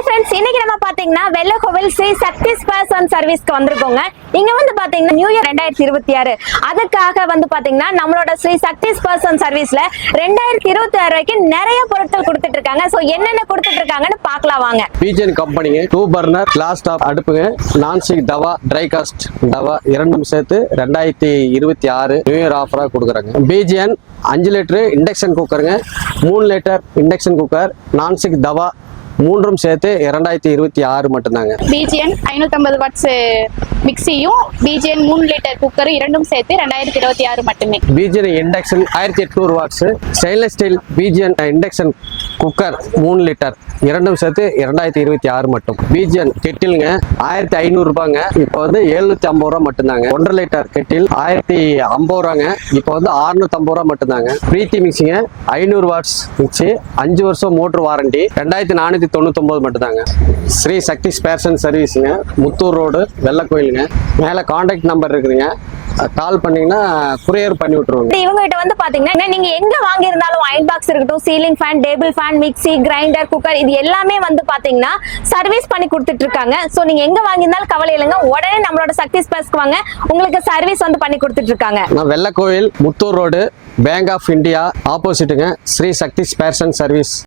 Hi friends, இன்னைக்கு நம்ம பாத்தீங்கன்னா வெள்ளக்கோவில் ஸ்ரீ சக்தி ஸ்பேர்ஸ் அண்ட் சர்வீஸ்க்கு வந்திருக்கோங்க. இங்க வந்து பாத்தீங்கன்னா நியூ இயர் 2026 அதுக்காக வந்து பாத்தீங்கன்னா நம்மளோட ஸ்ரீ சக்தி ஸ்பேர்ஸ் அண்ட் சர்வீஸ்ல 2026 வரைக்கும் நிறைய பொருட்கள் கொடுத்துட்டு இருக்காங்க. சோ என்னென்ன கொடுத்துட்டு இருக்காங்கன்னு பார்க்கலாம் வாங்க. பிஜிஎன் கம்பெனிங்க 2 பர்னர் கிளாஸ் டாப் அடுப்புங்க, நான்ஸ்டிக் தவா, ட்ரை காஸ்ட் தவா இரண்டும் சேர்த்து 2026 நியூ இயர் ஆஃபரா கொடுக்குறாங்க. பிஜிஎன் 5 லிட்டர் இண்டக்ஷன் குக்கருங்க, 3 litre induction cooker, nonstick tawa மூன்றும் சேர்த்து 2026 மட்டும்தாங்க. பிஜிஎன் 550 வாட்ஸ் மிக்சியும் பிஜிஎன் 3 லிட்டர் குக்கரும் இரண்டும் சேர்த்து 2026 மட்டுமே. BGN induction 1800 watts, stainless steel BGN induction cooker 3 litre இரண்டும் சேர்த்து 2026 மட்டும். பிஜிஎன் கெட்டிலுங்க 1500 ரூபாங்க, இப்போ வந்து 750 ரூபா மட்டும்தாங்க. 1.5 லிட்டர் கெட்டில் 1050 ரூபாங்க, இப்போ வந்து 650 ரூபா மட்டும்தாங்க. பிரீத்தி மிக்சிங்க 500 வாட்ஸ் மிக்சி, 5 வருஷம் மோட்டர் வாரண்டி, 2499 மட்டும்தாங்க. Sri Sakthi spares and சர்வீஸுங்க, Muthur road, வெள்ளக்கோயிலுங்க. மேலே கான்டாக்ட் நம்பர் இருக்குதுங்க, கால் பண்ணீங்கன்னா குரியர் பண்ணி விட்டுருவாங்க. இவங்க கிட்ட வந்து பாத்தீங்கன்னா நீங்க எங்க வாங்கி இருந்தாலும் அயன் பாக்ஸ் இருக்கட்டும், ceiling fan, table fan, mixie, grinder, cooker இது எல்லாமே வந்து பாத்தீங்கன்னா சர்வீஸ் பண்ணி கொடுத்துட்டு இருக்காங்க. சோ நீங்க எங்க வாங்கி இருந்தாலும் கவலை இல்லைங்க, உடனே நம்மளோட சக்தி ஸ்பேர்ஸ்க்கு வாங்க, உங்களுக்கு சர்வீஸ் வந்து பண்ணி கொடுத்துட்டு இருக்காங்க. Vellakoil, Muthur road, bank of India ஆப்போசிட்டுங்க, Sri Sakthi spares and service.